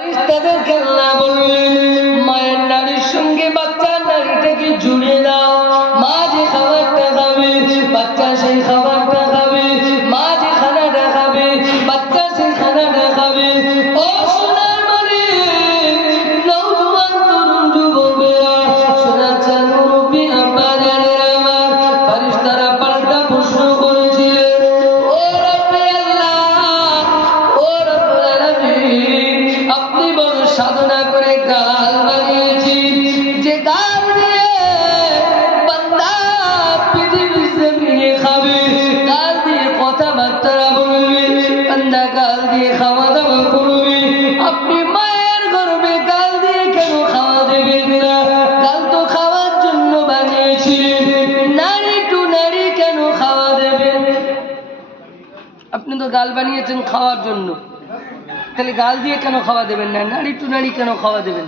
তাদেরকে আল্লাহ বললেন, মায়ের নারীর সঙ্গে বাচ্চার নারীটাকে জুড়ে দাও। মা যে খাবারটা খাবে বাচ্চা সেই খাবারটা খাবে, মা যে খানাটা খাবে বাচ্চা সেই খানাটা খাবে। ও সোনার মালিক, নওজোয়ান তরুণ যুবকেরা, শোনাচ্ছেন মুরব্বী আব্বা জানেরা আমার, ফেরেশতারা পাল্টা প্রশ্ন করেছিলেন, ও রব্বে আল্লাহ, ও রব্বুল আলামিন, আপনি বড় সাধনা করে গাল বানিয়েছি, যে গাল দিয়ে বান্দা পৃথিবীর জমিনে খাবে, গাল দিয়ে কথাবার্তা বলবে, বান্দা গাল দিয়ে খাওয়া দাওয়া করবে। আপনি মায়ের গর্ভে গাল দিয়ে কেন খাওয়া দেবেন না? গাল তো খাওয়ার জন্য বানিয়েছিলেন, নারী টু নারী কেন খাওয়া দেবেন? আপনি তো গাল বানিয়েছেন খাওয়ার জন্য, তাহলে গাল দিয়ে কেন খাওয়া দেবেন না? নারী টু নারী কেন খাওয়া দেবেন?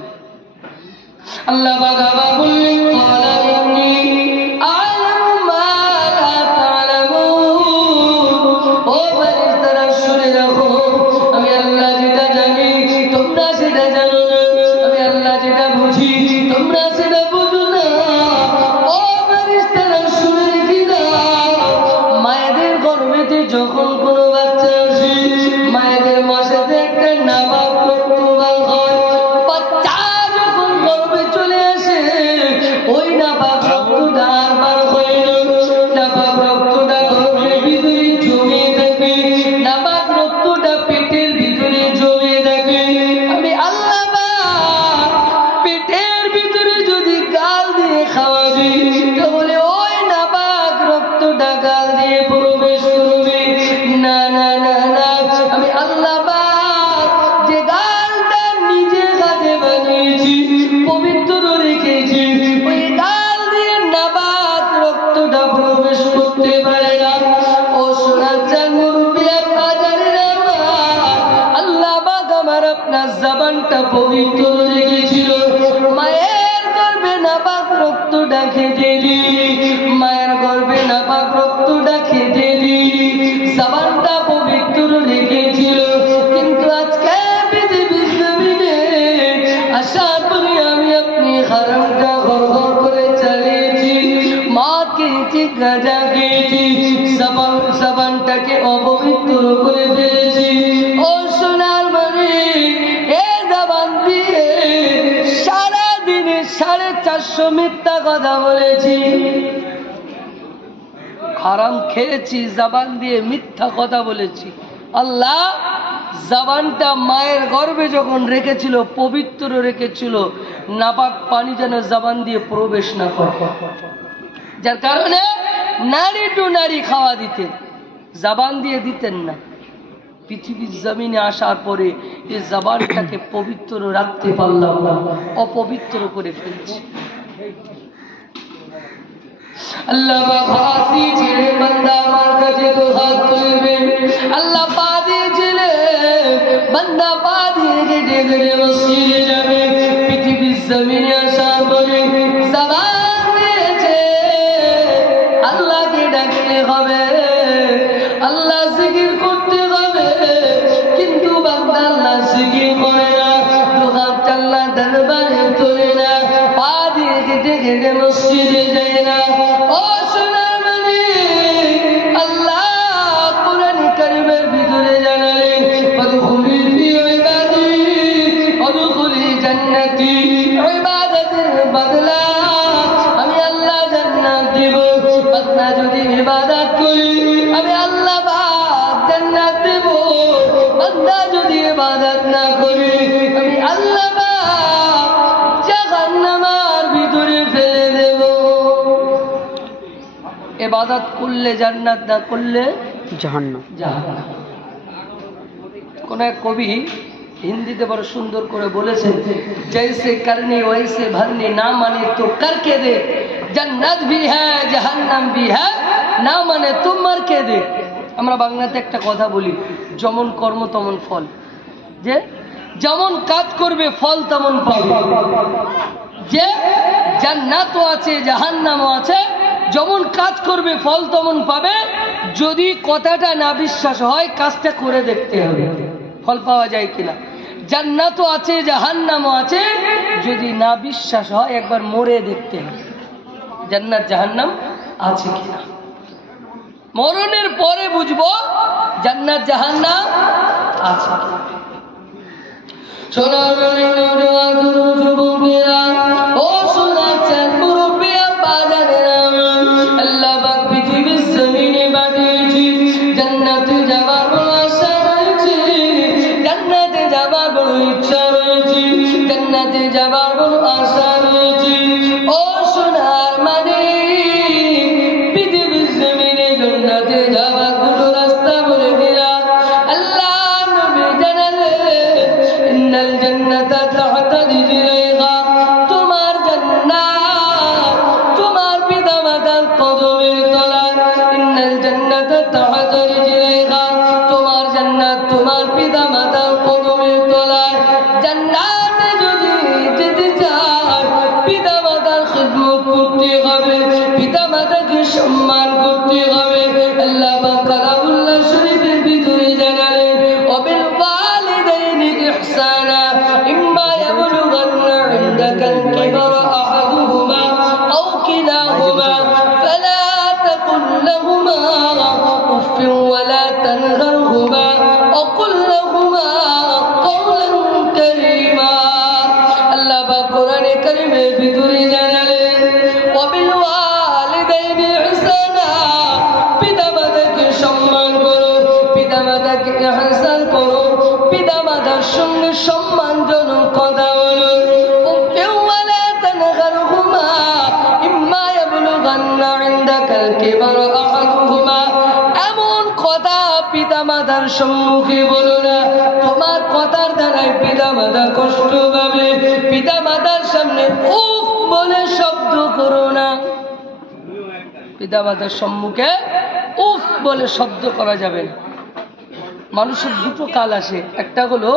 আল্লাহ বাবা বললেন, ক্বালা ইন্নী আ'লামু মা লা তা'লামুন। ও ফেরেশতারা শুনে রাখো, আমি আল্লাহ যেটা জানি তোমরা সেটা জানো না, আমি আল্লাহ যেটা বুঝি তোমরা সেটা বুঝো না। ও ফেরেশতারা শুনে রেখে দাও, মায়েদের গর্ভেতে যখন কোনো বাচ্চা আসে, মায়েদের মাসেতে একটা নাবাক রক্ত বার হয়। বাচ্চা যখন গর্ভে চলে আসে, ওই নাবাক রক্তটা আর বার হয় না। নাবাক রক্তটা গর্ভের ভিতরে জমে থাকে, নাবাক রক্তটা পেটের ভিতরে জমে থাকে। আমি আল্লাহ পাক পেটের ভিতরে যদি গাল দিয়ে খাওয়া দিই, তাহলে ওই নাবাক রক্তটা গাল দিয়ে প্রবেশ করবে না। না না না, আমি আল্লাহ পাক যে গালটা নিজে হাতে বানিয়েছি, পবিত্র রেখেছি, ওই গাল দিয়ে নাবাক রক্তটা প্রবেশ করতে পারে না। ও শোনাচ্ছেন মুরব্বী আব্বা জানেরা আমার, আল্লাহ পাক আমার আপনার জবানটা পবিত্র রেখেছিল। মায়ের গর্ভে নাপাক রক্তটা খেতে দিই, মায়ের গর্ভে নাপাক রক্তটা খেতে দিই, জবানটা পবিত্র রেখেছিল। কিন্তু আজকে পৃথিবীর জমিনে আসার পরে আমি আপনি হারামটা ঘর ঘর করে চালিয়েছি, মদ খেয়েছি, গাঁজা খেয়েছি, জবানটাকে অপবিত্র করে ফেলেছি। ও সোনার মালিক, এ জবান দিয়ে সারাদিনে 450 মিথ্যা কথা বলেছি, হারাম খেয়েছি, জবান দিয়ে মিথ্যা কথা বলেছি। আল্লাহ জবানটা মায়ের গর্ভে যখন রেখেছিল, পবিত্র রেখেছিল, নাপাক পানি যেন জবান দিয়ে প্রবেশ না করে, যার কারণে নারী টু নারী খাওয়া দিতেন, জবান দিয়ে দিতেন না। পৃথিবীর জমিনে আসার পরে এই জবানটাকে পবিত্র রাখতে পারলাম না, অপবিত্র করে ফেলছি। আল্লাহ হাত দিয়েছিলে, বান্দা আমার কাছে তো হাত তুলবে। আল্লাহ পা দিয়েছিলে, বান্দা পা দিয়ে কেটে কেটে মসজিদে যাবে। পৃথিবীর জমিনে আসার পরে জবান দিয়েছে, আল্লাহকে ডাকতে হবে, আল্লাহ জিকির করতে হবে, কিন্তু বান্দা আল্লাহ জিকির করে না, দুহাত আল্লাহ দরবারে তোলে না, পা দিয়ে কেটে কেটে মসজিদে যায় না। ও সোনার মালিক, আল্লাহ কোরআন কারীমের ভিতরে জানালেন, ফাদখুলি ফি ইবাদি ওয়াদখুলি জান্নাতি, ইবাদতের বদলা আমি আল্লাহ জান্নাত দেব। বান্দা যদি ইবাদত করে আমি আল্লাহ পাক জান্নাত দেব, বান্দা যদি ইবাদত না করে আমি আল্লাহ পাক জাহান্নামের ভিতরে ফেলে দেব। ইবাদত করলে জান্নাত, না করলে জাহান্নাম। জাহান্নাম। কোন এক কবি হিন্দিতে বড় সুন্দর করে বলেছেন, জৈসে করনি ওইসে ভরনি, না মানে তো করকে দে, জান্নাত ভি হ্যায় জাহান্নাম ভি হ্যায়, না মানে তো মারকে দে। আমরা বাংলাতে একটা কথা বলি, যেমন কর্ম তেমন ফল, যে যেমন কাজ করবে ফল তেমন পাবে, যে জান্নাতও আছে জাহান্নামও আছে, যেমন কাজ করবে ফল তেমন পাবে। যদি কথাটা না বিশ্বাস হয়, কাজটা করে দেখতে হবে ফল পাওয়া যায় কিনা। জান্নাতও আছে জাহান্নামও আছে, যদি না বিশ্বাস হয় একবার মরে দেখতে হবে জান্নাত জাহান্নাম আছে কিনা। মরণের পরে বুঝবো জান্নাত জাহান্নাম আছে কিনা। সোনার যুবকেরা ও সোনার চাঁদ মুরব্বিয়া বাজারেরা, আল্লাহ পাক পৃথিবীর জমিনে পাঠিয়েছি, জান্নাতে যাবার বড় আশা রয়েছে, জান্নাতে যাবার বড় ইচ্ছা রয়েছে, জান্নাতে যাবার বড় আশা রয়েছে। ও সোনার মানে পৃথিবীর জমিনে জান্নাতে যাবার দুটো রাস্তা বলে দিলাম। আল্লাহ নবী জানালেন ইন্নাল জান্নাতা তাহতা রিজলিহা, তোমার জান্নাত তোমার পিতা মাতার কদমের তলায়। ইন্নাল জান্নাতা তাহতা রিজলিহা, তোমার জান্নাত তোমার পিতা মাতার কদমের তলায়। জান্নাতে যদি যেতে চায় পিতা মাতার খিদমত করতে হবে, পিতা মাতাকে সম্মান করতে হবে। আল্লাহ পাক কালামুল্লাহ শরীফের ভিতরে জানালেন ওয়াবিল ওয়ালিদাইনি ইহসানা ইম্মা ইয়াবলুগান্না ইনদাকাল কিবারা আহাদুহুমা আও কিলাহুমা ফালা তাকুল লাহুমা উফফিন ওয়ালা তানহারহুমা ওয়া কুল লাহুমা কওলান কারীমা। আল্লাহ পাক কোরআনে কারীমের ভিতরে জানালেন ওয়াবিল ওয়ালিদাইনি ইহসানা, পিতামাতাকে সম্মান করো, পিতামাতাকে ইহসান করো, পিতামাতার সঙ্গে সম্মানজনক কথা বলো। উফফিন ওয়ালা তানহারহুমা ইম্মা ইয়াবলুগান্না ইনদাকাল কিবারা আহাদুহুমা, এমন কথা পিতামাতার সম্মুখে বলো না তোমার কথার দ্বারাই পিতামাতা কষ্ট পাবে। পিতামাতার সামনে উফ বলে শব্দ করো না, পিতামাতার সম্মুখে উফ বলে শব্দ করা যাবে না। মানুষের দুটো কাল আসে, একটা হলো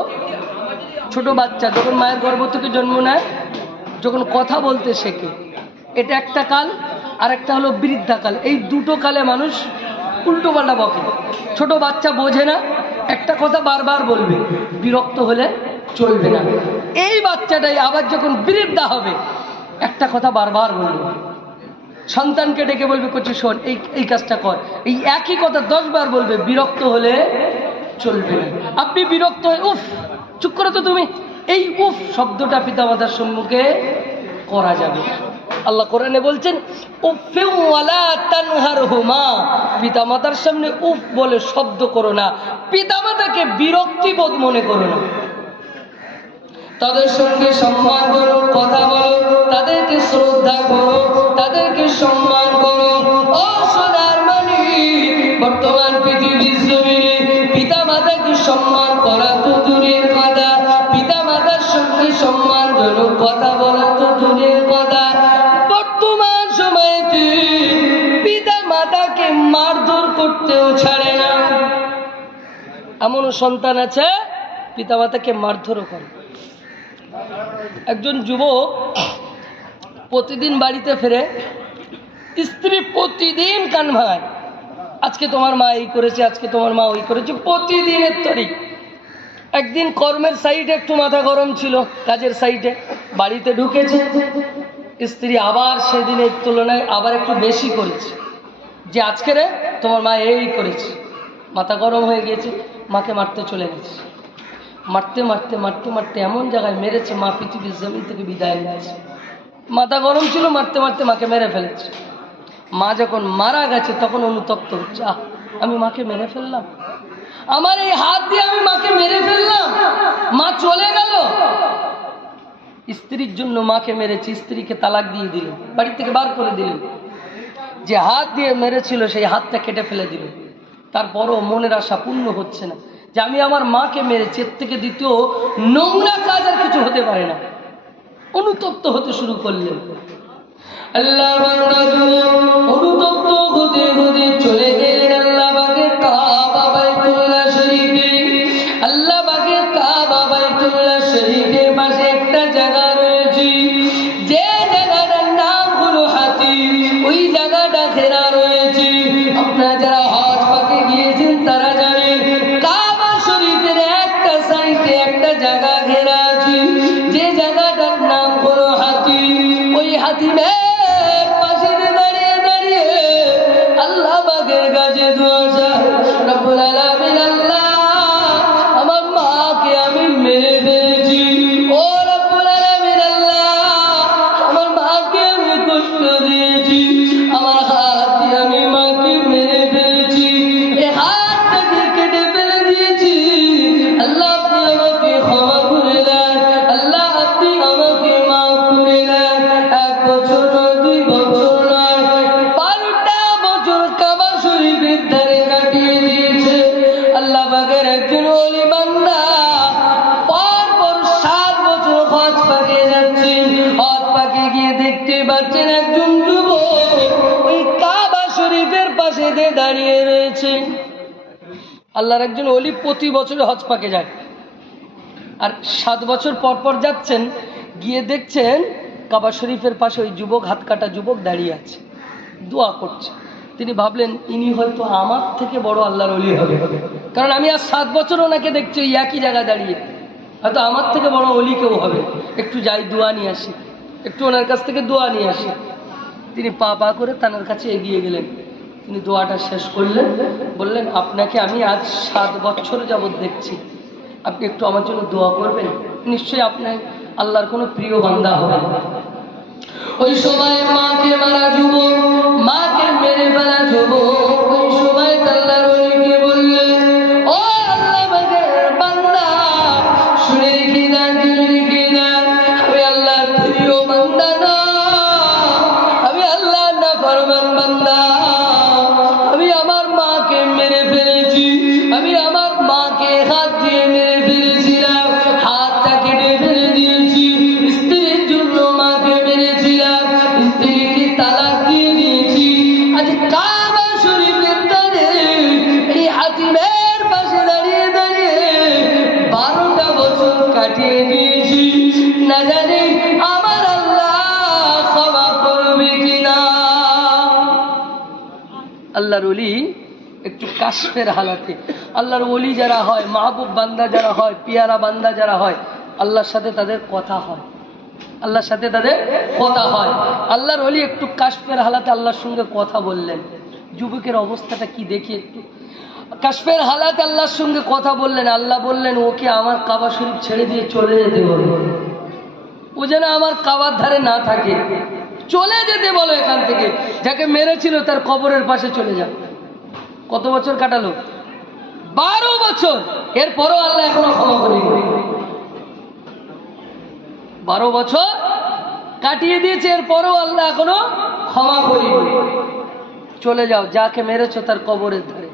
ছোট বাচ্চা যখন মায়ের গর্ভ থেকে জন্ম নেয়, যখন কথা বলতে শেখে, এটা একটা কাল। আর একটা হলো বৃদ্ধাকাল। এই দুটো কালে মানুষ উল্টো পাল্টা বকে। ছোট বাচ্চা বোঝে না, একটা কথা বারবার বলবে, বিরক্ত হলে চলবে না। এই বাচ্চাটাই আবার যখন বৃদ্ধা হবে একটা কথা বারবার বলবে, সন্তানকে ডেকে বলবে করছে শোন এই কাজটা কর, এই একই কথা 10 বার বলবে, বিরক্ত হলে চলবে না। আপনি বিরক্ত হয়ে উফ চুপ করো তো তুমি, এই উফ শব্দটা পিতামাতার সম্মুখে করা যাবে না। আল্লাহ কোরআনে বলছেন উফফিন ওয়ালা তানহারহুমা, পিতামাতার সামনে উফ বলে শব্দ করো না, পিতামাতাকে বিরক্তিবোধ মনে করো না, তাদের সঙ্গে সম্মান করো, কথা বলো, তাদেরকে শ্রদ্ধা করো, তাদেরকে সম্মান করো। ও সোনার মানি, বর্তমান পৃথিবীর জমিনে পিতামাতাকে সম্মান করা তো দূরের কথা, পিতামাতার সঙ্গে সম্মানজনক কথা বলা তো দূরের কথা, বর্তমান সময়তে পিতামাতাকে মারধর করতেও ছাড়ে না। এমনও সন্তান আছে পিতামাতাকে মারধরও করে। একজন যুবক প্রতিদিন বাড়িতে ফিরে, স্ত্রী প্রতিদিন কান ভাঙায়, আজকে তোমার মা এই করেছে, আজকে তোমার মা ওই করেছে, প্রতিদিনের তারিখ। একদিন কর্মের সাইডে একটু মাথা গরম ছিল, কাজের সাইডে বাড়িতে ঢুকেছে, স্ত্রী আবার সেদিনের তুলনায় আবার একটু বেশি করেছে, যে আজকে রে তোমার মা এই করেছে। মাথা গরম হয়ে গিয়েছে, মাকে মারতে চলে গেছে। মারতে মারতে মারতে মারতে এমন জায়গায় মেরেছে মা পৃথিবীর জমিন থেকে বিদায় নিয়েছে। মাথা গরম ছিল, মারতে মারতে মাকে মেরে ফেলেছে। মা যখন মারা গেছে তখন অনুতপ্ত হচ্ছে, আমি মাকে মেরে ফেললাম, আমার এই হাত দিয়ে আমি মাকে মেরে ফেললাম, মা চলে গেল। স্ত্রীর জন্য মাকে মেরেছে, স্ত্রীকে তালাক দিয়ে দিলেন, বাড়ি থেকে বার করে দিলেন। যে হাত দিয়ে মেরেছিল সেই হাতটা কেটে ফেলে দিল। তারপরও মনের আশা পূর্ণ হচ্ছে না যে আমি আমার মাকে মেরেছি, এর থেকে দ্বিতীয় নোংরা কাজ আর কিছু হতে পারে না। অনুতপ্ত হতে শুরু করলেন। আল্লাহ অনুতপ্ত হতে হতে চলে গেলেন আল্লাহ পাকের কাবা বাইতুল্লাহ শরীফে। আল্লাহ পাকের কাবা বাইতুল্লাহ শরীফের পাশে একটা জায়গা রয়েছে, যে জায়গাটার নাম হলো হাতি। ওই জায়গাটা ঘেরা রয়েছে। আপনারা যারা হজ পাকে গিয়েছেন তারা জানেন কাবা শরীফের একটা সাইডে একটা জায়গা হাতিমের পাশে দাঁড়িয়ে দাঁড়িয়ে আল্লাহ পাকের কাছে দোয়া চায়, রব্বুল আলামিন আল্লাহ আমার মাকে আমি মেরে ফেলেছি, ও রব্বুল আলামিন আল্লাহ আমার মাকে আমি কষ্ট দিয়েছি, আমার হাত দিয়ে আমি মাকে মেরে ফেলেছি, এই হাতটাকে কেটে ফেলে দিয়েছি, আল্লাহ আপনি আমাকে ক্ষমা করে দেন, আল্লাহ আপনি আমাকে মাফ করে দেন। 1 বছর নয়, 2 বছর নয়, 12টা বছর কাবা শরীফের ধারে কাটিয়ে দিয়েছে আল্লাহ পাকের একজন ওলি বান্দা। পরপর 7 বছর হজ পাকে যাচ্ছেন, হজ পাকে গিয়ে দেখতে পাচ্ছেন একজন যুবক ওই কাবা শরীফের পাশে দিয়ে দাঁড়িয়ে রয়েছে। আল্লাহর একজন ওলি প্রতি বছরে হজ পাকে যায়, আর 7 বছর পর পর যাচ্ছেন, গিয়ে দেখছেন কাবা শরীফের পাশে ওই যুবক, হাত কাটা যুবক দাঁড়িয়ে আছে, দোয়া করছে। তিনি ভাবলেন ইনি হয়তো আমার থেকে বড় আল্লাহর ওলি হবে, কারণ আমি আর 7 বছর ওনাকে দেখছি ওই একই জায়গায় দাঁড়িয়ে, হয়তো আমার থেকে বড় ওলি কেউ হবে, একটু যাই দোয়া নিয়ে আসি, একটু ওনার কাছ থেকে দোয়া নিয়ে আসি। তিনি পা পা করে তার কাছে এগিয়ে গেলেন, তিনি দোয়াটা শেষ করলেন, বললেন আপনাকে আমি আজ 7 বছর যাবৎ দেখছি, আপনি একটু আমার জন্য দোয়া করবেন, নিশ্চয়ই আপনি আল্লাহর কোনো প্রিয় বান্দা হবে। ওই সময় মাকে মারা যুবক, মাকে মেরে ফেলা যুবক ওই সময় আল্লাহর ওলিকে বললেন, ও আল্লাহ পাকের বান্দা শুনে রেখে দেন, জেনে রেখে দেন, আমি আল্লাহর প্রিয় বান্দা না, আমি আল্লাহর নাফরমান বান্দা, আমি আমার মাকে মেরে ফেলেছি, আমি আমার মাকে হাত দিয়ে মেরে ফেলেছিলাম, হাতটা কেটে ফেলে দিয়েছি, স্ত্রীর জন্য মাকে মেরেছিলাম, স্ত্রীকে তালাক দিয়ে দিয়েছি, আজ কাবা শরীফের ধারে এই হাতিমের পাশে দাঁড়িয়ে দাঁড়িয়ে 12টা বছর কাটিয়ে দিয়েছি, না জানি আমার আল্লাহ ক্ষমা করবে কিনা। আল্লাহর ওলি একটু কাশফের হালাতে, আল্লাহর ওলি যারা হয়, মাহবুব বান্দা যারা হয়, পিয়ারা বান্দা যারা হয়, আল্লাহর সাথে তাদের কথা হয়, আল্লাহর সাথে তাদের কথা হয়। আল্লাহর ওলি একটু কাশফের হালাতে আল্লাহর সঙ্গে কথা বললেন। যুবকের অবস্থাটা কি দেখি একটু, কাশফের হালাতে আল্লাহর সঙ্গে কথা বললেন। আল্লাহ বললেন ওকে আমার কাবা শরীফ ছেড়ে দিয়ে চলে যেতে বলো, ও যেন আমার কাবার ধারে না থাকে, চলে যেতে বলো এখান থেকে, যাকে মেরেছিল তার কবরের পাশে চলে যাও। কত বছর কাটালো? 12 বছর। এরপরও আল্লাহ এখনো ক্ষমা করেনি। 12 বছর কাটিয়ে দিয়েছে, এরপরও আল্লাহ এখনো ক্ষমা করেনি। চলে যাও, যাকে মেরেছো তার কবরের ধারে।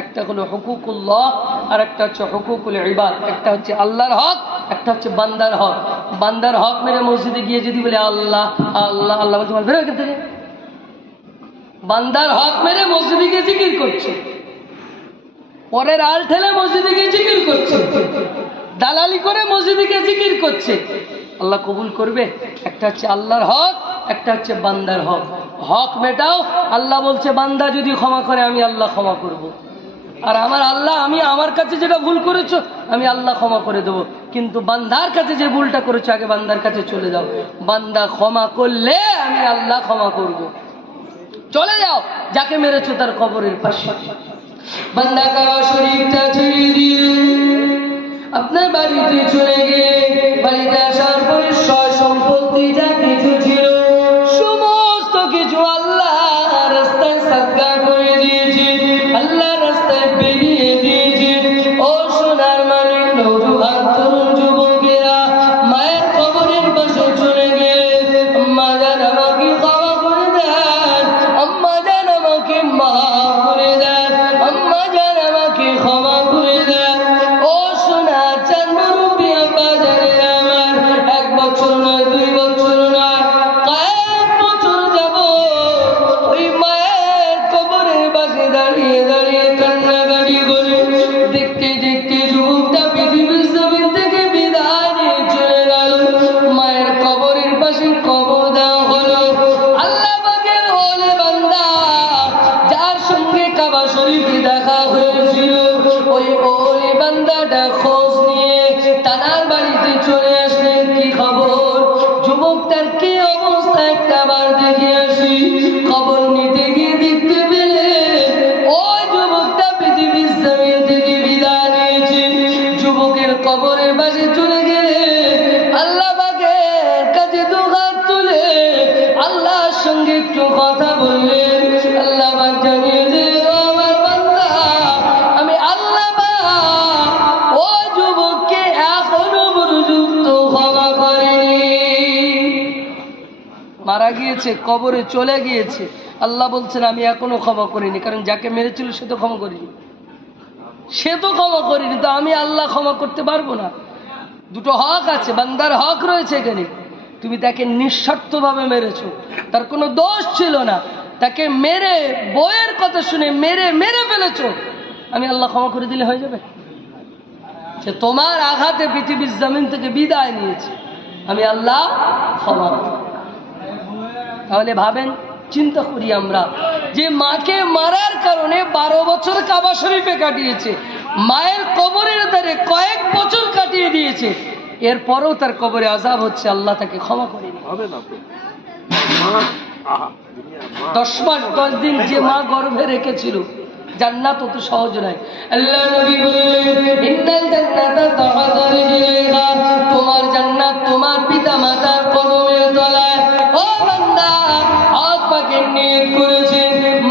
একটা হলো হুকুকুল্লাহ আর একটা হচ্ছে হুকুকুল ইবাদ, একটা হচ্ছে আল্লাহর হক, একটা হচ্ছে বান্দার হক। বান্দার হক মেরে মসজিদে গিয়ে যদি বলে আল্লাহ আল্লাহ আল্লাহ বলছে, বেরো এখান থেকে। বান্দার হক মেরে মসজিদে গিয়ে জিকির করছে, পরের আল ঠেলে মসজিদে গিয়ে জিকির করছে, দালালি করে মসজিদে গিয়ে জিকির করছে, আল্লাহ কবুল করবে? একটা হচ্ছে আল্লাহর হক, একটা হচ্ছে বান্দার হক। হক মেটাও, আল্লাহ বলছে বান্দা যদি ক্ষমা করে আমি আল্লাহ ক্ষমা করব। আর আমার আল্লাহ, আমি আমার কাছে যেটা ভুল করেছো আমি আল্লাহ ক্ষমা করে দেবো, কিন্তু বান্দার কাছে যে ভুলটা করেছো আগে বান্দার কাছে চলে যাও, বান্দা ক্ষমা করলে আমি আল্লাহ ক্ষমা করব। চলে যাও, যাকে মেরেছো তার কবরের পাশে। বান্দা কাবা শরীফটা ছেড়ে দিয়ে আপনার বাড়িতে চলে গেলে, বাড়িতে আসার পরে সয় সম্পত্তি যা কিছু ছিল সমস্ত কিছু আল্লাহ রাস্তায় সাদকা করে দিয়েছে, আল্লাহ রাস্তায় বেরিয়ে দিয়েছে। ও সোনার মানিক নৌজওয়ান তরুণ যুবকেরা, মায়ের কবরের পাশে চলে গেলে আম্মা জান আমাকে ক্ষমা করে দেন, আম্মা জান আমাকে মাফ করে দেন, আম্মা জান আমাকে ক্ষমা করে দেন। ও সোনা চাঁদ মুরব্বি আব্বা জানেরা আমার, মারা গিয়েছে, কবরে চলে গিয়েছে, আল্লাহ বলছেন আমি এখনো ক্ষমা করিনি, কারণ যাকে মেরেছিল সে তো ক্ষমা করিনি, তো আমি আল্লাহ ক্ষমা করতে পারবো না। দুটো হক আছে, বান্দার হক রয়েছে এখানে। তুমি তাকে নিঃস্বার্থভাবে মেরেছো, তার কোনো দোষ ছিল না, তাকে মেরে বইয়ের কথা শুনে মেরে ফেলেছো, আমি আল্লাহ ক্ষমা করে দিলে হয়ে যাবে? সে তোমার আঘাতে পৃথিবীর জমিন থেকে বিদায় নিয়েছে, আমি আল্লাহ ক্ষমা করব। তাহলে ভাবেন, চিন্তা করি আমরা যে মাকে মারার কারণে 12 বছর কাবা শরীফে কাটিয়েছে, মায়ের কবরের ধারে কয়েক বছর কাটিয়ে দিয়েছে, এরপরেও তার কবরে আযাব হচ্ছে, আল্লাহ তাকে ক্ষমা করেনি। 10 মাস 10 দিন যে মা গর্ভে রেখেছিল, জান্নাত অত সহজ নয়। আল্লাহ নবী বললেন, ইন্নাল জান্নাতা তাহতা রিজলিহা, তোমার জান্নাত তোমার পিতা মাতার কদমের তলায়। ও বান্দা, হক পাকে নিয়ত করেছে,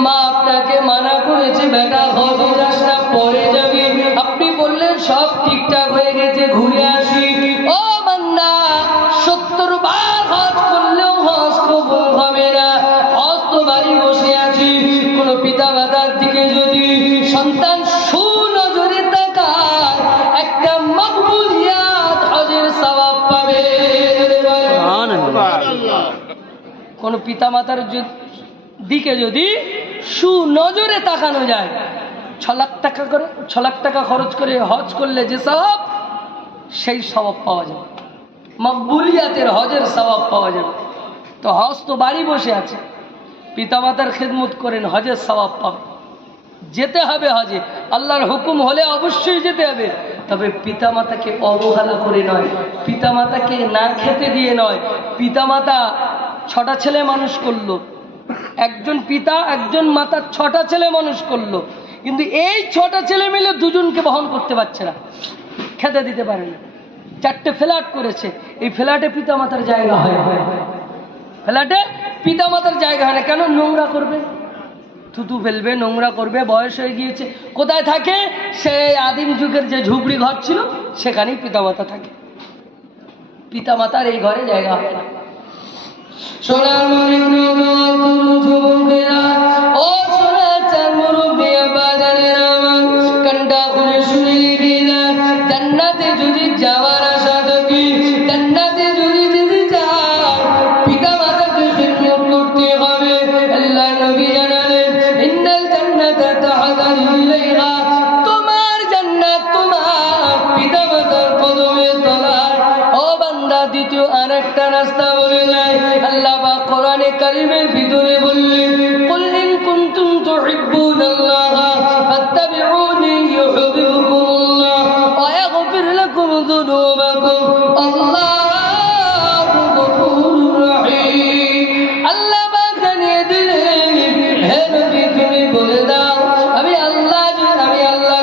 মা আপনাকে মানা করেছে বেটা হজে যাস না, পরে যাবি, আপনি বললেন সব ঠিকঠাক হয়ে গেছে, ঘুরে আসি। ও বান্দা, 70 বার হজ করলেও হজ কবুল হবে না, হজ তো বাড়ি বসে আছি। কোন পিতা মাতার দিকে যদি সন্তান সুনজরে তাকায়, একটা মকবুলিয়াত হজের সওয়াব পাবে। কোন পিতা মাতার দিকে যদি সুনজরে তাকানো যায়, 6 লাখ টাকা খরচ করে হজ করলে যে সওয়াব, সেই সওয়াব পাওয়া যাবে, মকবুলিয়াতের হজের সওয়াব পাওয়া যাবে। তো হজ তো বাড়ি বসে আছে, পিতামাতার খেদমত করেন, হজের সওয়াব পাবে। যেতে হবে হজে, আল্লাহর হুকুম হলে অবশ্যই যেতে হবে, তবে পিতামাতাকে অবহেলা করে নয়, পিতামাতাকে না খেতে দিয়ে নয়। পিতামাতা 6টা ছেলে মানুষ করলো, একজন পিতা একজন মাতা 6টা ছেলে মানুষ করলো, কিন্তু এই 6টা ছেলে মিলে 2জনকে বহন করতে পারছে না, খেতে দিতে পারে না। 4টে ফ্ল্যাট করেছে, এই ফ্ল্যাটে পিতামাতার জায়গা হয়, ফ্ল্যাটে পিতামাতার জায়গা হয় না। কেন? নোংরা করবে, থুতু ফেলবে, নোংরা করবে, বয়স হয়ে গিয়েছে। কোথায় থাকে? সে আদিম যুগের যে ঝুপড়ি ঘর ছিল, সেখানেই পিতামাতা থাকে, পিতামাতার এই ঘরে জায়গা হয় না। সোনার ও সোনার চাঁদ মুরব্বী বাজারের আমার কান্ডা করে শুনে রেখে দেন, জান্নাতে যদি যাওয়ার আশা থাকি, জান্নাতে যদি যেতে চায়, পিতা মাতাকে খিদমত করতে হবে। আল্লাহ নবী জানালেন, ইন্নাল জান্নাতা তাহতা রিজলিহা, তোমার জান্নাত তোমার পিতা মাতার কদমের তলায়। ও বান্দা, দ্বিতীয় আরেকটা রাস্তা বলে যায়, আল্লাহ পাক কোরআনে কারীমের ভিতরে বললেন, কুল ইন কুনতুম তুহিব্বুনাল্লাহা ফাত্তাবিউনি ইউহিব্বুকুমুল্লাহ ওয়া ইয়াগফির লাকুম যুনুবাকুম আল্লাহু গফুরুর রহিম। আল্লাহ পাক জানিয়ে দিলেন, হে নবী তুমি বলে দাও, আমি আল্লাহ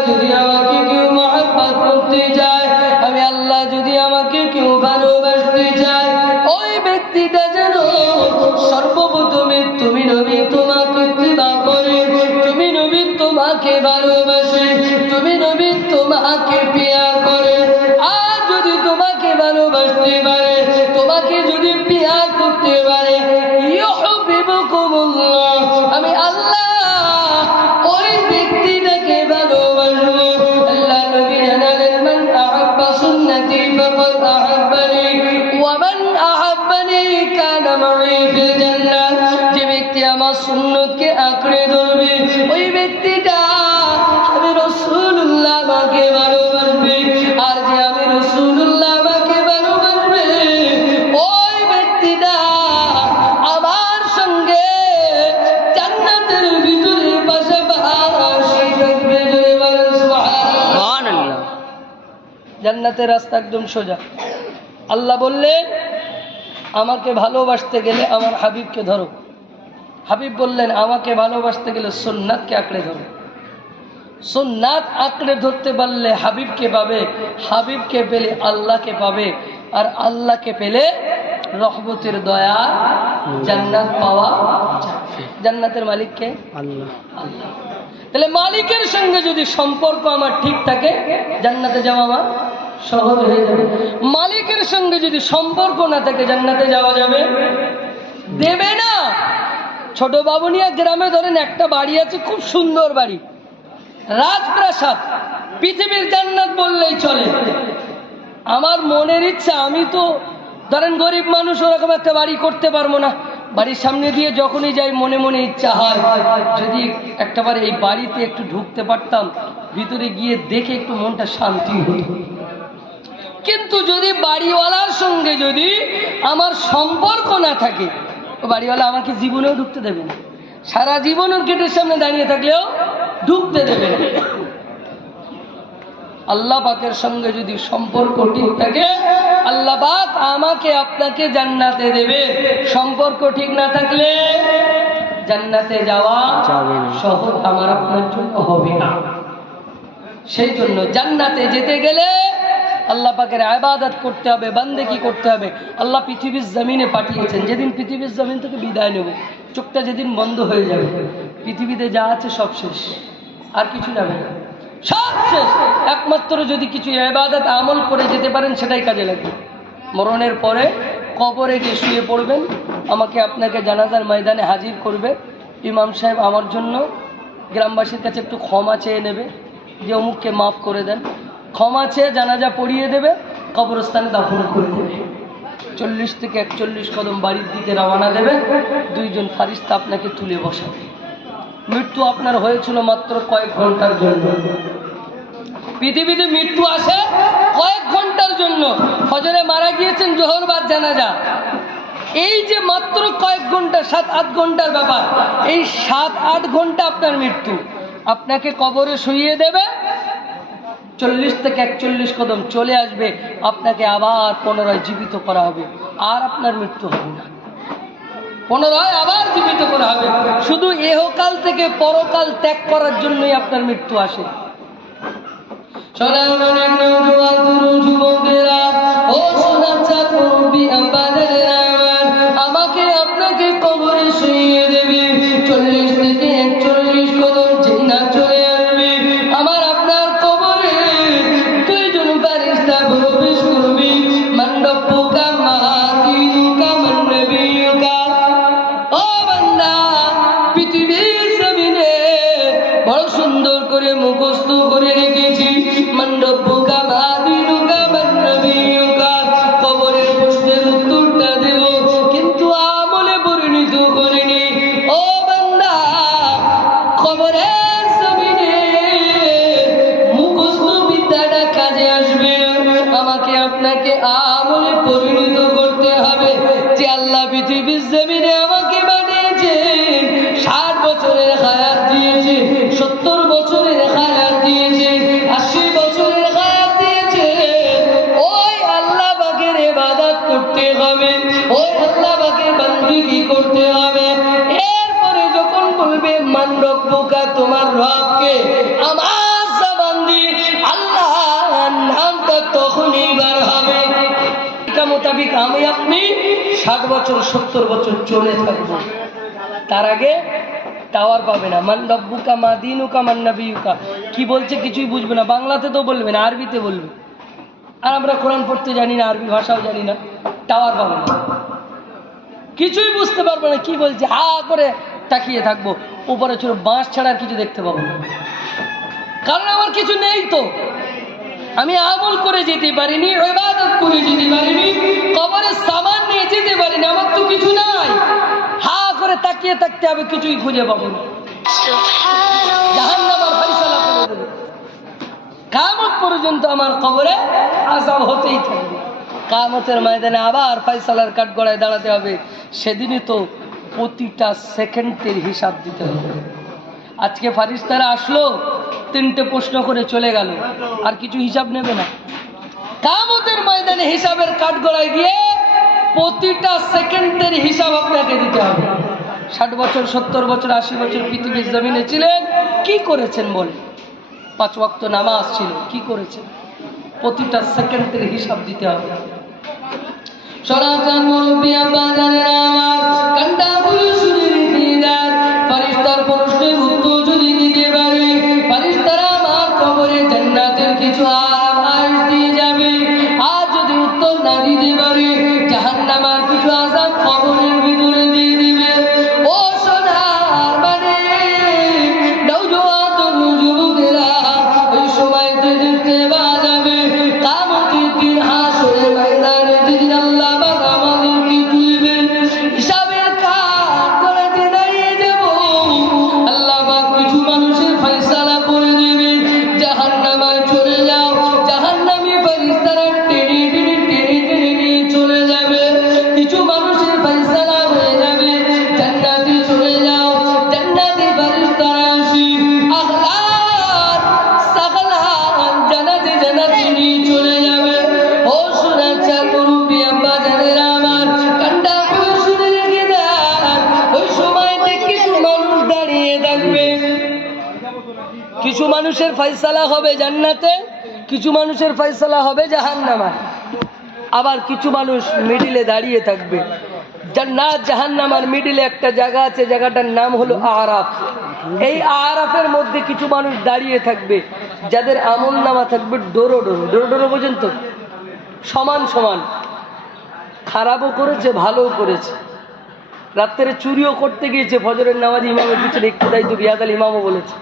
যদি আমাকে কেউ মহব্বত করতে চায়, আমি আল্লাহ যদি আমাকে কেউ ভালোবাসতে চায়, ওই ব্যক্তিটা যেন সর্বপ্রথমে তুমি নবী তোমাকে ইত্তিবা করে, তুমি নবী তোমাকে ভালোবাসে, তুমি নবী তোমাকে পেয়ার করে। আর যদি তোমাকে ভালোবাসতে পারে, তোমাকে যদি পেয়ার করতে পারে, ইউহিব্বুকুমুল্লাহ, আমি আল্লাহ ওই ব্যক্তিটাকে ভালোবাসবো। আল্লাহ নবী জানালেন, মান আহাব্বা সুন্নতি ফাকাদ আহাব্বানি ওয়া মান আহাব্বানি কানা মাই ফিল জান্নাহ। যে ব্যক্তি আমার সুন্নতকে আঁকড়ে ধরবে, ওই ব্যক্তিটা আমি রাসূলুল্লাহ আমাকে ভালোবাসবে, আর যে আমি রাসূলুল্লাহ আমাকে ভালোবাসবে, ওই ব্যক্তিটা আমার সঙ্গে জান্নাতের ভিতরে পাশাপাশি থাকবে। জোরে বলেন সুবহানাল্লাহ। জান্নাতের রাস্তা একদম সোজা। আল্লাহ বললেন, আমাকে ভালোবাসতে গেলে আমার হাবিবকে ধরো। হাবিব বললেন, আমাকে ভালোবাসতে গেলে সুন্নাতকে আঁকড়ে ধরো। সুন্নাত আঁকড়ে ধরতে পারলে হাবিবকে পাবে, হাবিবকে পেলে আল্লাহকে পাবে, আর আল্লাহকে পেলে রহমতের দয়া জান্নাত পাওয়া যাবে। জান্নাতের মালিককে আল্লাহ। আল্লাহ। তাহলে মালিকের সঙ্গে যদি সম্পর্ক আমার ঠিক থাকে, জান্নাতে যাওয়া আমার সহজ হয়ে যাবে। মালিকের সঙ্গে যদি সম্পর্ক না থাকে, জান্নাতে যাওয়া যাবে দেবে না। ছোট বাবুনিয়া গ্রামে ধরেন একটা বাড়ি আছে, খুব সুন্দর বাড়ি, রাজপ্রাসাদ, পৃথিবীর জান্নাত বললেই চলে। আমার মনের ইচ্ছা, আমি তো ধরেন গরিব মানুষ, ওরকম একটা বাড়ি করতে পারবো না। বাড়ির সামনে দিয়ে যখনই যাই মনে মনে ইচ্ছা হয় যদি একটাবার এই বাড়িতে একটু ঢুকতে পারতাম, ভিতরে গিয়ে দেখে একটু মনটা শান্তি হতো। কিন্তু যদি বাড়িওয়ালার সঙ্গে যদি আমার সম্পর্ক না থাকে, ও বাড়িওয়ালা আমাকে জীবনেও ঢুকতে দেবে না, সারা জীবন ওর গেটের সামনে দাঁড়িয়ে থাকলেও ঢুকতে দেবে না। আল্লাহ পাকের সঙ্গে যদি সম্পর্ক ঠিক থাকে, আল্লাহ পাক আমাকে আপনাকে জান্নাতে দেবে। সম্পর্ক ঠিক না থাকলে জান্নাতে যাওয়া সহজ আমার আপনার জন্য হবে না। সেই জন্য জান্নাতে যেতে গেলে আল্লাহ পাকের ইবাদত করতে হবে, বান্দেগি করতে হবে। আল্লাহ পৃথিবীর জমিনে পাঠিয়েছেন, যেদিন পৃথিবীর জমিন থেকে বিদায় নেব, চোখটা যেদিন বন্ধ হয়ে যাবে, পৃথিবীতে যা আছে সব শেষ, আর কিছু যাবে না, সব শেষ। একমাত্র যদি কিছু ইবাদত আমল করে যেতে পারেন, সেটাই কাজে লাগবে। মরণের পরে কবরে গিয়ে শুয়ে পড়বেন, আমাকে আপনাকে জানাজার ময়দানে হাজির করবে। ইমাম সাহেব আমার জন্য গ্রামবাসীর কাছে একটু ক্ষমা চেয়ে নেবে, যে অমুককে মাফ করে দেন। ক্ষমা চেয়ে জানাজা পড়িয়ে দেবে, কবরস্থানে দাফন করে দেবে। 40 থেকে 41 কদম বাড়ির দিকে রওনা দেবে, দুইজন ফারিস্তা আপনাকে তুলে বসাবে। মৃত্যু আপনার হয়েছিল মাত্র কয়েক ঘন্টার জন্য। পৃথিবীতে মৃত্যু আসে কয়েক ঘন্টার জন্য। ফজরে মারা গিয়েছেন, জোহর বাদ জানাজা, এই যে মাত্র কয়েক ঘন্টা, 7-8 ঘন্টার ব্যাপার। এই 7-8 ঘন্টা আপনার মৃত্যু। আপনাকে কবরে শুইয়ে দেবে, 40 থেকে 41 কদম চলে আসবে, আপনাকে আবার পুনরায় জীবিত করা হবে, আর আপনার মৃত্যু হবে না। পুনরায় আবার জীবিত করা হবে। শুধু এহকাল থেকে পরকাল ত্যাগ করার জন্যই আপনার মৃত্যু আসে। আমাকে আপনাকে কবরে শুইয়ে দেবে, 40 থেকে 41 কদম যেই না চলে আসবে, আমার আপনার কবরে দুইজন ফারিস্তা প্রবেশ করবে। মণ্ডপুকা মাহাদিনুকা মন্নবিয়ুকা। ও বান্দা, পৃথিবীর জমিনে বড় সুন্দর করে মুখস্থ করে রেখেছি, মণ্ডপুকা মাহাদিনুকা মন্নবিয়ুকা। কবরের প্রশ্নের উত্তরটা দেব, কিন্তু আমলে পরিণত করিনি। ও বান্দা, কবরের জমিনে মুখস্থ বিদ্যাটা কাজে আসবে না, আমাকে আপনাকে আমলে পরিণত করতে হবে। যে আল্লাহ পৃথিবীর জমিনে আমাকে বানিয়েছে, 60 বছরের হায়াত দিয়েছে, 70 বছরের হায়াত দিয়েছে, 80 বছরের হায়াত দিয়েছে, ওই আল্লাহ পাকের ইবাদত করতে হবে, ওই আল্লাহ পাকের বান্দেগি করতে হবে। এরপরে যখন বলবে মান রব্বুকা, তোমার রবকে, আমার জবান দিয়ে আল্লাহর নামটা তখনই বার হবে। এটা মোতাবিক আমি আপনি 60 বছর 70 বছর চলে থাকবো, তার আগে টাওয়ার পাবে না। মান রব্বুকা মা দিনুকা মান নবিয়ুকা, কি বলছে কিছুই বুঝবে না। বাংলাতে তো বলবে না, আরবিতে বলবে, আর আমরা কোরআন পড়তে জানি না, আরবি ভাষাও জানি না, টাওয়ার পাবে না, কিছুই বুঝতে পারবো না কি বলছে। হা করে তাকিয়ে থাকবো, উপরে ছোট বাঁশ ছাড়া আর কিছু দেখতে পাবো না, কারণ আমার কিছু নেই। তো আমি আমল করে যেতে পারিনি, ইবাদত করে যেতে পারিনি, কবরের সামান নিয়ে যেতে পারিনি, আমার তো কিছু নাই। হা করে তাকিয়ে থাকতে হবে, কিছুই খুঁজে পাবো না। জাহান্নাম আর ফয়সালা করে দেবে। কিয়ামত পর্যন্ত আমার কবরে আযাব হতেই থাকবে। কিয়ামতের ময়দানে আবার ফয়সালার কাঠগড়ায় দাঁড়াতে হবে। সেদিনই তো প্রতিটা সেকেন্ডের হিসাব দিতে হবে। আজকে ফারিস্তারা আসলো, 3টে প্রশ্ন করে চলে গেল, আর কিছু হিসাব নেবে না। কিয়ামতের ময়দানে হিসাবের কাঠগড়ায় গিয়ে প্রতিটা সেকেন্ডের হিসাব আপনাকে দিতে হবে। 60 বছর 70 বছর 80 বছর পৃথিবীর জমিনে ছিলেন, কি করেছেন বলে? 5 ওয়াক্ত নামাজ ছিল, কি করেছেন? প্রতিটা সেকেন্ডের হিসাব দিতে হবে। সনাতন মুরব্বী আব্বাজানেরা আমার, কান্ডা খুলে শুনে রেখে দেন। ফারিস্তার প্রশ্নের উত্তর যদি দিতে পারে, ফারিস্তারা আমার কবরে জান্নাতের কিছু আরাম দিয়ে যাবে। আর যদি উত্তর না দিতে পারে, জাহান্নামের কিছু আযাব কবরের ভিতরে দিয়ে মানুষের ফয়সালা হবে জান্নাতে, কিছু মানুষের ফয়সালা হবে জাহান্নামে। আবার কিছু মানুষ মিডিলে দাঁড়িয়ে থাকবে। জান্নাত জাহান্নামের মিডিলে একটা জায়গা আছে, জায়গাটার নাম হলো আরাফ। এই আরাফের মধ্যে কিছু মানুষ দাঁড়িয়ে থাকবে, যাদের আমল নামা থাকবে ডোরো ডোরো। ডোরো ডোরো বোঝেন তো? সমান সমান, খারাপও করেছে ভালোও করেছে। রাত্রে চুরিও করতে গিয়েছে, ফজরের নামাজ ইমামের পিছনে একটু দায়িত্ব রিয়াদাল ইমামও বলেছে।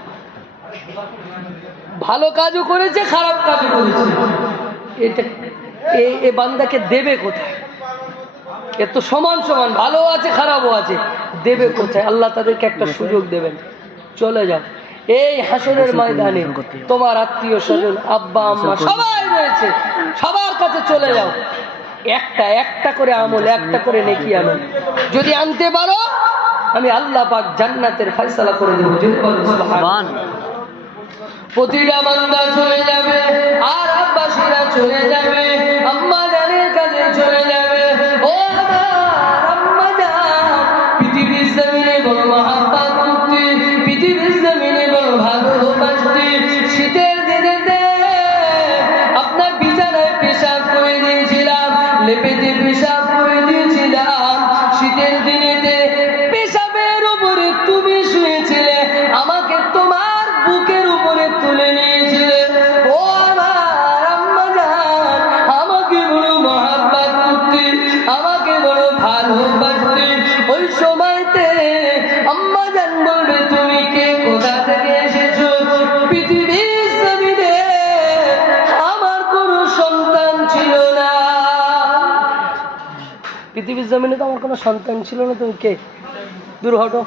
ভালো কাজও করেছে, খারাপ কাজও করেছে। এটা এ বান্দাকে দেবে কোথায়? এ তো সমান সমান, ভালো আছে খারাপও আছে, দেবে কোথায়? আল্লাহ তাদেরকে একটা সুযোগ দেবেন, চলে যাও। এই হাসরের ময়দানে তোমার আত্মীয় স্বজন, আব্বা আম্মা সবাই রয়েছে, সবার কাছে চলে যাও। একটা একটা করে আমল, একটা করে নেকি আনো। যদি আনতে পারো, আমি আল্লাহ পাক জান্নাতের ফয়সালা করে দেব। প্রতিটা বান্দা চলে যাবে, আর আব্বাসীরা চলে যাবে, আম্মা জানের কাছে চলে যাবে। ও আমার আম্মা জান, পৃথিবীর জমিনে বড় মহাব্বত করতে, পৃথিবীর জমিনে বড় ভালোবাসতে, শীতের দিনেতে আপনার বিছানায় পেশাব করে দিয়েছিলাম, লেপেতে পেশাব করে দিয়েছিলাম। শীতের দিনেতে পেশাবের উপরে তুমি শুয়েছিলে, আমাকে তোমার বুকের উপরে তুলে নিয়েছিলে। ও আমার আম্মা জান, আমাকে বড় মহাব্বত করতে, আমাকে বড় ভালোবাসতে। ওই সময়তে আম্মা জান বলবে, তুমি কে, কোথা থেকে এসেছো? পৃথিবীর জমিনে আমার কোনো সন্তান ছিল না, পৃথিবীর জমিনে তো আমার কোনো সন্তান ছিল না, তুমি কে? দূর হটো।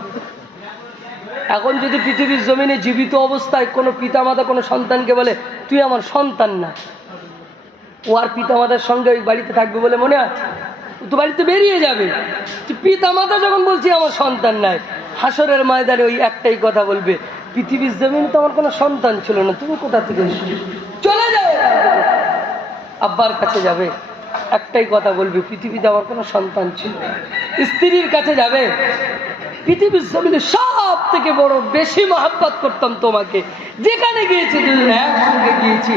এখন যদি পৃথিবীর জমিনে জীবিত অবস্থায় কোনো পিতামাতা কোনো সন্তানকে বলে তুই আমার সন্তান না, ও আর পিতামাতার সঙ্গে ওই বাড়িতে থাকবে বলে মনে আছে? ও তো বাড়িতে বেরিয়ে যাবে। পিতামাতা যখন বলছি আমার সন্তান নাই, হাসরের ময়দানে ওই একটাই কথা বলবে, পৃথিবীর জমিনে তো আমার কোনো সন্তান ছিল না, তুমি কোথা থেকে এসেছো? চলে যাবে, আব্বার কাছে যাবে, একটাই কথা বলবে, পৃথিবীতে আমার কোনো সন্তান ছিল না। স্ত্রীর কাছে যাবে, পৃথিবীর জমিনে সব থেকে বড় বেশি মহব্বত করতাম তোমাকে, যেখানে গিয়েছি দুজনে একসঙ্গে গিয়েছি,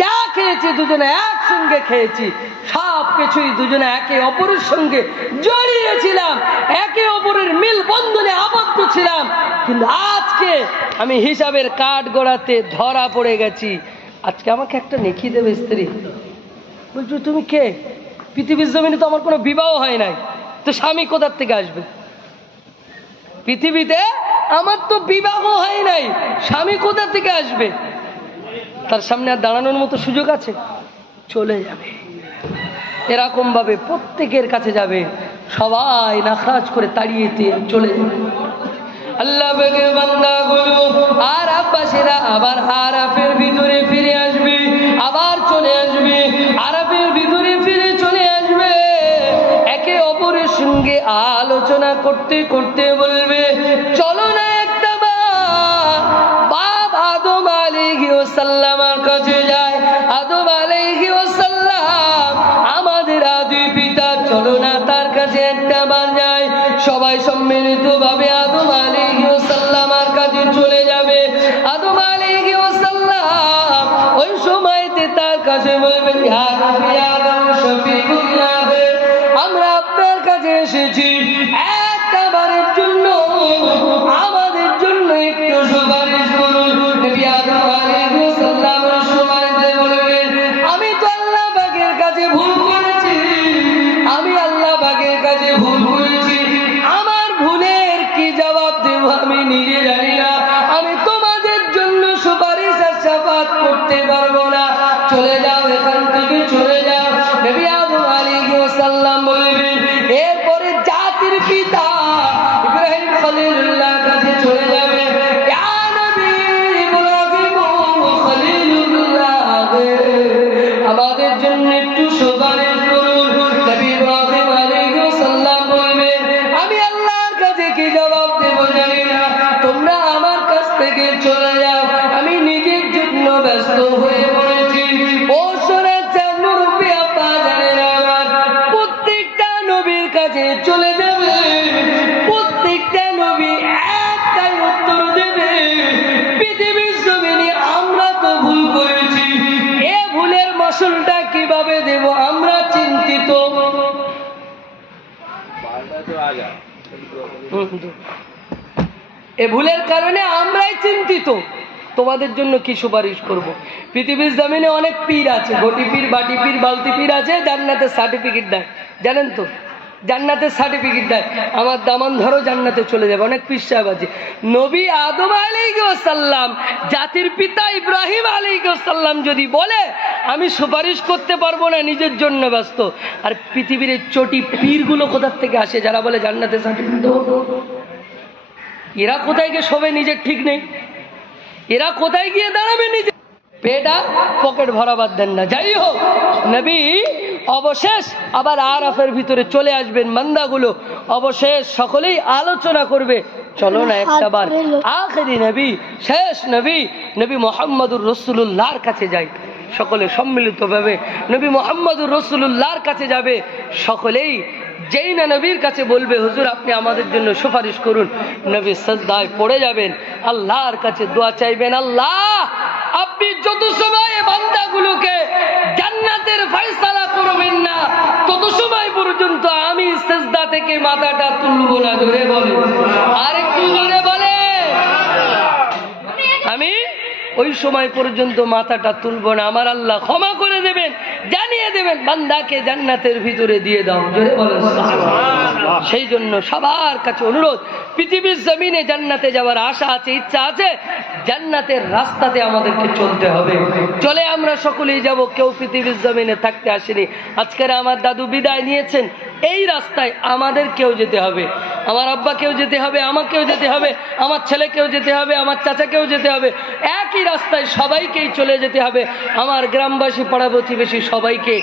যা খেয়েছি দুজনে একসঙ্গে খেয়েছি, সব কিছুই দুজনে একে অপরের সঙ্গে জড়িয়েছিলাম, একে অপরের মিল বন্ধনে আবদ্ধ ছিলাম। কিন্তু আজকে আমি হিসাবের কাঠ গড়াতে ধরা পড়ে গেছি, আজকে আমাকে একটা নেকি দেবে স্ত্রী? বলছো তুমি কে? পৃথিবীর জমিনে তো আমার কোনো বিবাহ হয় নাই, তো স্বামী কোথার থেকে আসবে? পৃথিবীতে আমার তো বিবাহ হয় নাই, স্বামী কোথা থেকে আসবে? তার সামনে আর দাঁড়ানোর মতো সুযোগ আছে? চলে যাবে। এরকম ভাবে প্রত্যেকের কাছে যাবে, সবাই নাখরাজ করে তাড়িয়ে দিয়ে চলে যাবে। আল্লাহ পাকের বান্দাগুলো আর আব্বাসীরা আবার আরাফের ভিতরে ফিরে আসবে, আবার চলে আসবে, আরাফের ভিতরে ফিরে চলে আসবে। একে অপরের সঙ্গে আলোচনা করতে করতে বলবে, চলো না একটা বাপ আদম আলাইহিস সালামের কাছে যায়। আদম আলাইহিস সালাম আমাদের আদি পিতা, চলো না তার কাছে একটা বার যায়। সবাই সম্মিলিত ভাবে আদম আলাইহিস সালামের কাছে চলে যাবে। আদম আলাইহিস সালাম ওই সময়তে তার কাছে বলবে, ইয়া নবী আদম শফিকুল্লাহ, আমরা আপনার কাছে এসেছি একটা বারের জন্য, আমাদের জন্য একটু সুপারিশ করুন। নবী আদম আলাইহিস সালাম সুপারিশে বলবেন, আমি তো আল্লাহ পাকের কাছে ভুল করেছি, আমি আল্লাহ পাকের কাছে ভুল করেছি, আমার ভুলের কি জবাব দেব আমি নিজে জানি না, আমি তোমাদের জন্য সুপারিশ আর শাফাত করতে পারবো না, চলে যাও এখান থেকে, চলে যাও। নবী আদম আলাইহিস এ ভুলের কারণে আমরাই চিন্তিত তোমাদের জন্য কি সুপারিশ করব। পৃথিবীর জমিনে অনেক পীর আছে, ঘটি পীর, বাটি পীর, বালতি পীর আছে, জান্নাতের সার্টিফিকেট দেয়, জানেন তো? জান্নাতের সার্টিফিকেট দেয়, আমার দামান ধরো জান্নাতে চলে যাবে। অনেক পীর সাহেব আছে। নবী আদম আলাইহিস সালাম, জাতির পিতা ইব্রাহিম আলাইহিস সালাম যদি বলে আমি সুপারিশ করতে পারবো না, নিজের জন্য ব্যস্ত। আর পৃথিবীর চটি পীরগুলো কোথা থেকে আসে যারা বলে জান্নাতে সার্টিফিকেট দেবো? এরা কোথায় গিয়ে শোবে, নিজের ঠিক নেই। এরা কোথায় গিয়ে দাঁড়াবে, নিজে পেটা পকেট ভরাবার দেন না। যাই হোক, নবী অবশেষ আবার আরাফের ভিতরে চলে আসবেন, বান্দাগুলো অবশেষ সকলেই আলোচনা করবে, চলো না একটা বার আখেরি নবী, শেষ নবী, নবী মুহাম্মদুর রাসূলুল্লাহর কাছে যাই। সকলে সম্মিলিতভাবে নবী মুহাম্মদুর রাসূলুল্লাহর কাছে যাবে। সকলেই যেই না নবীর কাছে বলবে হুজুর আপনি আমাদের জন্য সুপারিশ করুন, নবী সিজদায় পড়ে যাবেন, আল্লাহর কাছে দোয়া চাইবেন, আল্লাহ আপনি যত সময় বান্দাগুলোকে জান্নাতের ফয়সালা করবেন না, তত সময় পর্যন্ত আমি সিজদা থেকে মাথাটা তুলব না। জোরে বলে, আরেকটু জোরে বলে, আমি ওই সময় পর্যন্ত মাথাটা তুলব না। আমার আল্লাহ ক্ষমা করে দেবেন, জানিয়ে দেবেন বান্দাকে জান্নাতের ভিতরে দিয়ে দাও। জোরে বলেন সুবহানাল্লাহ। সেই জন্য সবার কাছে অনুরোধ, পৃথিবীর জমিনে জান্নাতে যাওয়ার আশা আছে, ইচ্ছা আছে, জান্নাতের রাস্তাতে আমাদেরকে চলতে হবে। চলে আমরা সকলেই যাব, কেউ পৃথিবীর জমিনে থাকতে আসেনি। আজকের আমার দাদু বিদায় নিয়েছেন, এই রাস্তায় আমাদেরকেও যেতে হবে, আমার আব্বাকেও যেতে হবে, আমাকেও যেতে হবে, আমার ছেলেকেও যেতে হবে, আমার চাচাকেও যেতে হবে। একই রাস্তায় সবাইকেই চলে যেতে হবে, আমার গ্রামবাসী, পাড়া প্রতিবেশী সবাইকে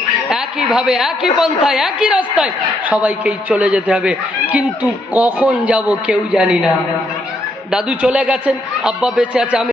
একইভাবে, একই পন্থায়, একই রাস্তায় সবাইকেই চলে যেতে হবে। কিন্তু কখন যাব কেউ জানি না। দাদু চলে গেছেন, আব্বা বেঁচে আছে, আমি